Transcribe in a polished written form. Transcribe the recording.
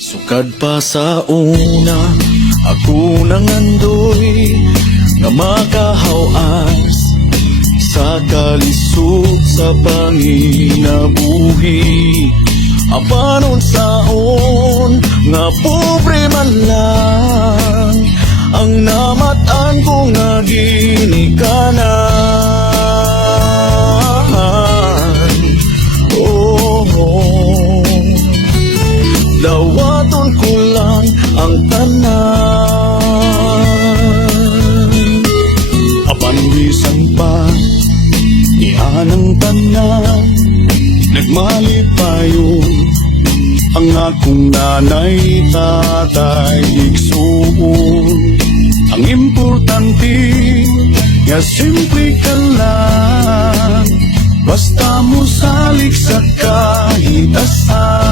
Sukad pa sa una, ako nangandoy nga makahawas sa kalisod sa panginabuhi. Apanon saon nga pobre man lang ang namatan ko nga ginikanan. Oh, dawaton ko lang ang tanan. Apan bisan pa ihanang tanan, nagmalipayon ang akong nanay, tatay, igsuon. Ang importante nga simple ka lang, basta mo salik sa kahit asan.